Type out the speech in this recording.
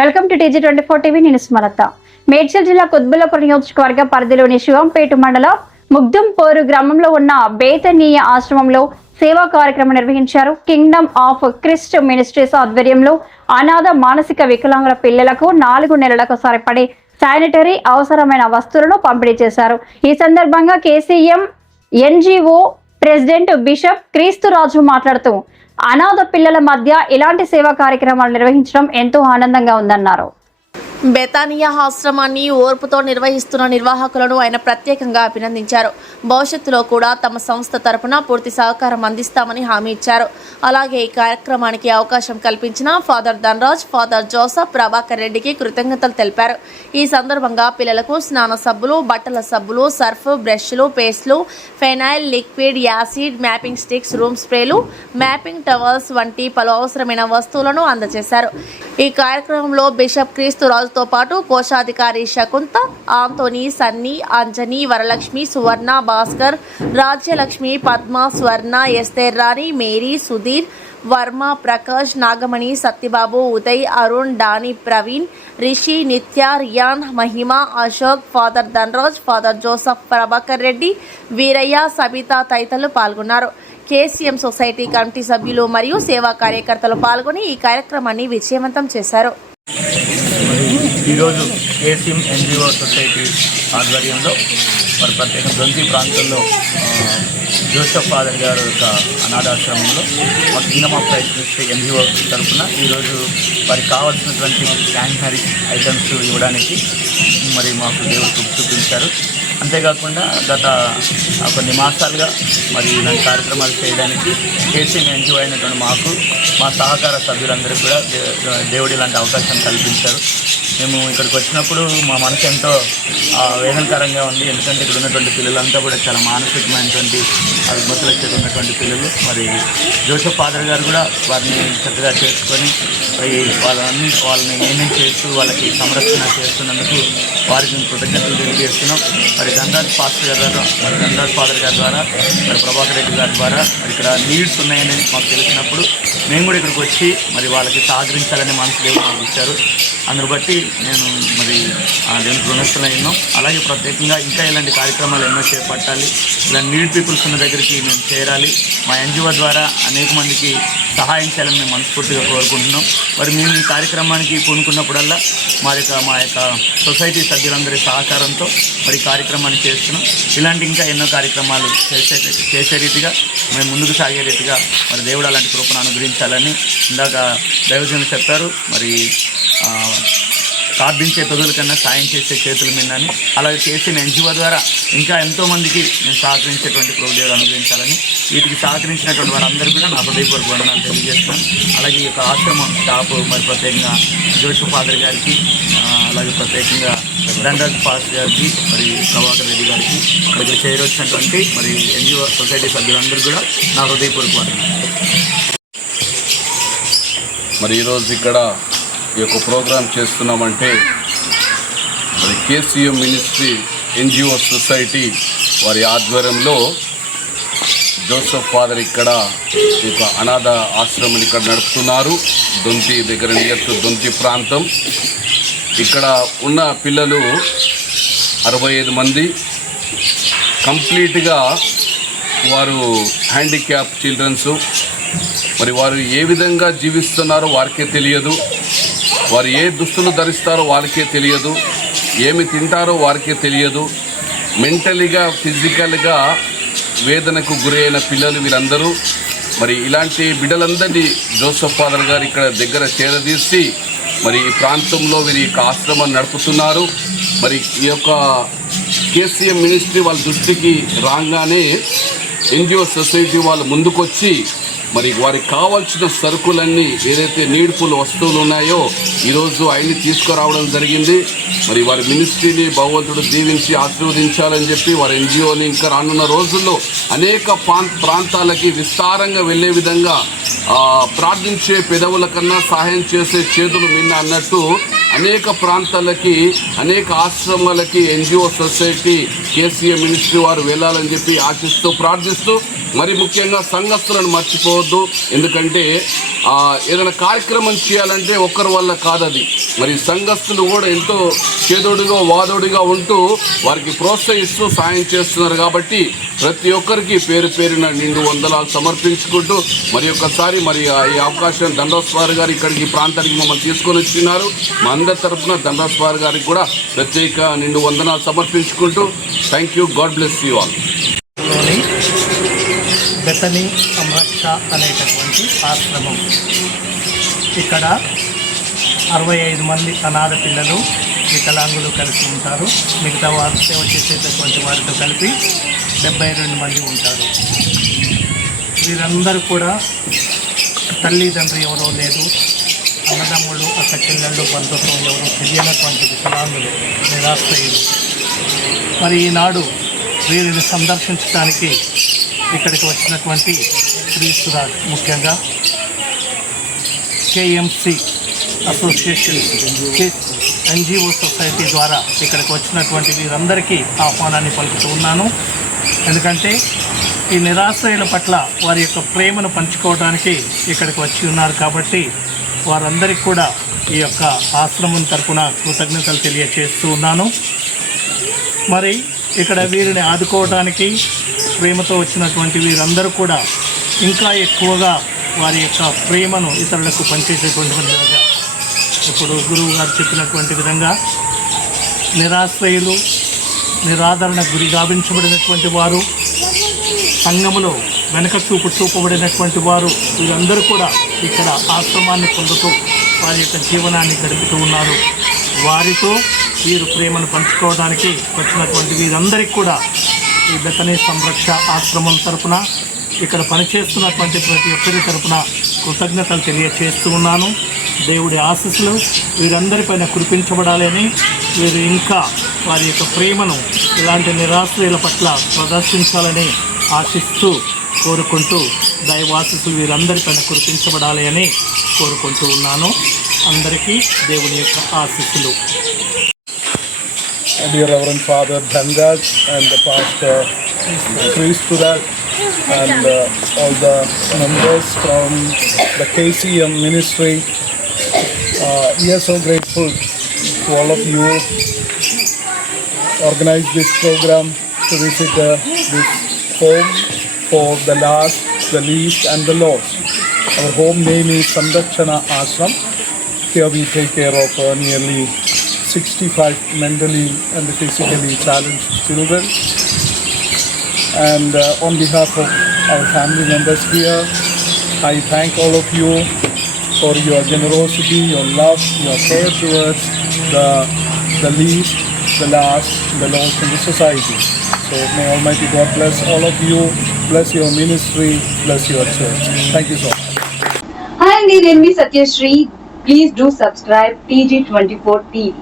Welcome to TG24 TV. నేను స్మరత. మేడ్చల్ జిల్లా కుత్బుల్లాపూర్ నియోజకవర్గ పరిధిలోని శివంపేట మండలం ముగ్ధంపోరు గ్రామంలో ఉన్న బేతనీయ ఆశ్రమంలో సేవా కార్యక్రమం నిర్వహించారు. కింగ్డమ్ ఆఫ్ క్రిస్ట్ మినిస్ట్రీస్ ఆధ్వర్యంలో అనాథ మానసిక వికలాంగుల పిల్లలకు 4 నెలలకు సరిపడే శానిటరీ అవసరమైన వస్తువులను పంపిణీ చేశారు. ఈ సందర్భంగా KCM NGO ప్రెసిడెంట్ బిషప్ క్రీస్తురాజు మాట్లాడుతూ అనాథ పిల్లల మధ్య ఇలాంటి సేవా కార్యక్రమాలు నిర్వహించడం ఎంతో ఆనందంగా ఉందన్నారు. బేతానియా ఆశ్రమాన్ని ఓర్పుతో నిర్వహిస్తున్న నిర్వాహకులను ఆయన ప్రత్యేకంగా అభినందించారు. భవిష్యత్తులో కూడా తమ సంస్థ తరపున పూర్తి సహకారం అందిస్తామని హామీ ఇచ్చారు. అలాగే ఈ కార్యక్రమానికి అవకాశం కల్పించిన father Dhanaraj, father Joseph, Prabhakar రెడ్డికి కృతజ్ఞతలు తెలిపారు. ఈ సందర్భంగా పిల్లలకు స్నాన సబ్బులు, బట్టల సబ్బులు, సర్ఫ్, బ్రష్లు, పేస్ట్లు, phenyl, liquid, acid, mopping sticks, room స్ప్రేలు, మ్యాపింగ్ టవల్స్ వంటి పలు అవసరమైన వస్తువులను అందజేశారు. ఈ కార్యక్రమంలో బిషప్ క్రీస్తురాజు తో పాటు కోశాధికారి Shakunta, Antony, Sunny, Anjani, Varalakshmi, Suvarna, Bhaskar, Rajyalakshmi, Padma, Swarna, Esther Rani, Mary, Sudheer, Varma, Prakash, Nagamani, Satyababu, Uday, Arun, Danny, Praveen, Rishi, Nitya, Riyan, Mahima, Ashok, father Dhanaraj, father Joseph, Prabhakar Reddy, Veeraiah, Sabitha తదితరులు పాల్గొన్నారు. KCM సొసైటీ కమిటీ సభ్యులు మరియు సేవా కార్యకర్తలు పాల్గొని ఈ కార్యక్రమాన్ని విజయవంతం చేశారు. ఈరోజు KCM NGO సొసైటీ ఆధ్వర్యంలో మరి ప్రత్యేక దొంతి ప్రాంతంలో జోసెఫ్ ఫాదర్ గారు యొక్క అనాథాశ్రమంలో మా కింగ్డమ్ ఆఫ్ క్రైస్ట్ NGO తరఫున ఈరోజు వారికి కావాల్సినటువంటి శానిటరీ ఐటమ్స్ ఇవ్వడానికి మరి మాకు దేవుడు చూపించారు. అంతేకాకుండా గత కొన్ని మాసాలుగా మరి ఇలాంటి కార్యక్రమాలు చేయడానికి KCM NGO అయినటువంటి మాకు మా సహకార సభ్యులందరూ కూడా దేవుడు ఇలాంటి అవకాశం కల్పించారు. మేము ఇక్కడికి వచ్చినప్పుడు మా మనసు ఎంతో వేదనకరంగా ఉంది. ఎందుకంటే ఇక్కడ ఉన్నటువంటి పిల్లలంతా కూడా చాలా మానసికమైనటువంటి రుగ్మతలతో ఉన్నటువంటి పిల్లలు. మరి జోసెఫ్ ఫాదర్ గారు కూడా వారిని చక్కగా చేసుకొని వాళ్ళని మెయింటైన్ చేస్తూ వాళ్ళకి సంరక్షణ చేస్తున్నందుకు వారికి కృతజ్ఞతలు తెలియజేస్తున్నాం. మరి ధనరాజ్ ఫాదర్ గారి ద్వారా మరి ప్రభాకర్ రెడ్డి గారి ద్వారా మరి ఇక్కడ నీడ్స్ ఉన్నాయని మాకు తెలిసినప్పుడు మేము కూడా ఇక్కడికి వచ్చి మరి వాళ్ళకి సహకరించాలని మనసు దేవుడు మాకు ఇచ్చారు. అందును బట్టి నేను మరి దేవునికి రుణస్థులైనాం. అలాగే ప్రత్యేకంగా ఇంకా ఇలాంటి కార్యక్రమాలు ఎన్నో చేపట్టాలి. ఇలా నీడ్ పీపుల్స్ ఉన్న దగ్గరికి మేము చేరాలి. మా NGO ద్వారా అనేక మందికి సహాయం చేయాలని మేము మనస్ఫూర్తిగా కోరుకుంటున్నాం. మరి మేము ఈ కార్యక్రమానికి పూనుకున్నప్పుడల్లా మా యొక్క సొసైటీ సభ్యులందరి సహకారంతో మరి కార్యక్రమాన్ని చేస్తున్నాం. ఇలాంటి ఇంకా ఎన్నో కార్యక్రమాలు చేసే రీతిగా మేము ముందుకు సాగే రీతిగా మరి దేవుడు అలాంటి కృపను అనుగ్రహించాలని ఇందాక దైవజనులు చెప్పారు. మరి ప్రార్థించే పెదవుల కన్నా సాయం చేసే చేతుల మీదని. అలాగే KCM NGO ద్వారా ఇంకా ఎంతోమందికి నేను సహకరించేటువంటి ప్రభుదేవుడు అనుగ్రహించాలని వీటికి సహకరించినటువంటి వారందరూ కూడా నా హృదయపూర్వక వందనాలు తెలియజేస్తాను. అలాగే ఈ యొక్క ఆశ్రమం స్టాఫ్ మరి ప్రత్యేకంగా జోసెఫ్ ఫాదర్ గారికి, అలాగే ప్రత్యేకంగా ధనరాజ్ ఫాదర్ గారికి, మరి ప్రభాకర్ రెడ్డి గారికి, అలాగే చేరొచ్చినటువంటి మరి NGO సొసైటీ సభ్యులందరూ కూడా నా హృదయపూర్వక వందనాలు. మరి ఈరోజు ఇక్కడ ఈ యొక్క ప్రోగ్రాం చేస్తున్నామంటే మరి KCM మినిస్ట్రీ NGO సొసైటీ వారి ఆధ్వర్యంలో జోసెఫ్ ఫాదర్ ఇక్కడ ఈ యొక్క అనాథ ఆశ్రమం ఇక్కడ నడుపుతున్నారు. దొంతి దగ్గర నియర్తు దొంతి ప్రాంతం. ఇక్కడ ఉన్న పిల్లలు 65 మంది కంప్లీట్గా వారు హ్యాండిక్యాప్ చిల్డ్రన్స్. మరి వారు ఏ విధంగా జీవిస్తున్నారో వారికే తెలియదు. వారు ఏ దుస్తులు ధరిస్తారో వారికే తెలియదు. ఏమి తింటారో వారికే తెలియదు. మెంటలీగా, ఫిజికల్గా వేదనకు గురైన పిల్లలు వీరందరూ. మరి ఇలాంటి బిడ్డలందరినీ జోసెఫ్ ఫాదర్ గారు ఇక్కడ దగ్గర చేరదీసి మరి ఈ ప్రాంతంలో వీరి ఆశ్రమం నడుపుతున్నారు. మరి ఈ యొక్క KCM మినిస్ట్రీ వాళ్ళ దృష్టికి రాగానే NGO సొసైటీ వాళ్ళు ముందుకొచ్చి మరి వారికి కావాల్సిన సరుకులన్నీ ఏదైతే నీడ్ఫుల్ వస్తువులు ఉన్నాయో ఈరోజు అవి తీసుకురావడం జరిగింది. మరి వారి మినిస్ట్రీని భగవంతుడు దీవించి ఆశీర్వదించాలని చెప్పి వారి NGOని ఇంకా రానున్న రోజుల్లో అనేక ప్రాంతాలకి విస్తారంగా వెళ్ళే విధంగా ప్రార్థించే పెదవుల కన్నా సహాయం చేసే చేతులు మిన్న అన్నట్టు అనేక ప్రాంతాలకి, అనేక ఆశ్రమాలకి NGO సొసైటీ KCM మినిస్ట్రీ వారు వెళ్ళాలని చెప్పి ఆశిస్తూ ప్రార్థిస్తూ మరి ముఖ్యంగా సంఘస్థులను మర్చిపోవద్దు. ఎందుకంటే ఏదైనా కార్యక్రమం చేయాలంటే ఒక్కరి వల్ల కాదు అది. మరి సంఘస్థులు కూడా ఎంతో చేదోడుగా వాదోడుగా ఉంటూ వారికి ప్రోత్సహిస్తూ సాయం చేస్తున్నారు. కాబట్టి ప్రతి ఒక్కరికి పేరు పేరున నిండు వందనాలు సమర్పించుకుంటూ మరి ఒక్కసారి మరి ఈ అవకాశం దండోస్ వారి గారు ఇక్కడికి ప్రాంతానికి మమ్మల్ని తీసుకొని వచ్చినారు. మా అందరి తరఫున దండోస్ వారి గారికి కూడా ప్రత్యేక నిండు వందనాలు సమర్పించుకుంటూ thank you. God bless you all. Bethany సంరక్ష అనేటటువంటి ఆశ్రమం. ఇక్కడ 65 మంది అనాథ పిల్లలు, వికలాంగులు కలిసి ఉంటారు. మిగతా వారు సేవ చేసేటటువంటి వారితో కలిపి 72 మంది ఉంటారు. వీరందరూ కూడా తల్లిదండ్రి ఎవరో లేదు, అన్నదమ్ములు అక్క చెల్లెళ్ళు బంధుత్వం ఎవరో తెలియనటువంటి వికలాంగులు, నిరాశ్రయులు. మరి ఈనాడు వీరిని సందర్శించడానికి ఇక్కడికి వచ్చినటువంటి క్రీస్తురాజ్, ముఖ్యంగా కేఎంసి అసోసియేషన్ ఎన్జిఓ సొసైటీ ద్వారా ఇక్కడికి వచ్చినటువంటి వీరందరికీ ఆహ్వానాన్ని పలుకుతూ ఉన్నాను. ఎందుకంటే ఈ నిరాశ్రయుల పట్ల వారి యొక్క ప్రేమను పంచుకోవడానికి ఇక్కడికి వచ్చి ఉన్నారు. కాబట్టి వారందరికీ కూడా ఈ యొక్క ఆశ్రమం తరపున కృతజ్ఞతలు తెలియచేస్తూ ఉన్నాను. మరి ఇక్కడ వీరిని ఆదుకోవడానికి ప్రేమతో వచ్చినటువంటి వీరందరూ కూడా ఇంకా ఎక్కువగా వారి యొక్క ప్రేమను ఇతరులకు పంచేసేటువంటి విధంగా, ఇప్పుడు గురువు గారు చెప్పినటువంటి విధంగా నిరాశ్రయులు, నిరాదరణ గురి గావించబడినటువంటి వారు, సంఘములో వెనక చూపబడినటువంటి వారు, వీరందరూ కూడా ఇక్కడ ఆశ్రమాన్ని పొందుతూ వారి యొక్క జీవనాన్ని గడుపుతూ ఉన్నారు. వారితో వీరు ప్రేమను పంచుకోవడానికి వచ్చినటువంటి వీరందరికీ కూడా ఈ బెతనీ సంరక్ష ఆశ్రమం తరపున, ఇక్కడ పనిచేస్తున్నటువంటి ప్రతి ఒక్కరి తరపున కృతజ్ఞతలు తెలియచేస్తూ ఉన్నాను. దేవుడి ఆశీస్సులు వీరందరిపైన కురిపించబడాలని, వీరు ఇంకా వారి యొక్క ప్రేమను ఇలాంటి నిరాశ్రయుల పట్ల ప్రదర్శించాలని ఆశిస్తూ కోరుకుంటూ దైవాశీస్సులు వీరందరిపైన కురిపించబడాలి అని కోరుకుంటూ ఉన్నాను. అందరికీ దేవుని యొక్క ఆశీస్సులు. Dear Reverend Father Dhanraj and the Pastor Christuraj and all the members from the KCM ministry, we are so grateful to all of you organize this program to visit this home for the last, the least and the lost. Our home name is Samrakshana Ashram. Here we take care of nearly 65 mentally and physically challenged children. And on behalf of our family members here, I thank all of you for your generosity, your love, your care towards the least, the last, the lost in the society. So may Almighty God bless all of you, bless your ministry, bless your church. Thank you so much. Hi, నేను మీ Satyasri. Please do subscribe TG24 TV.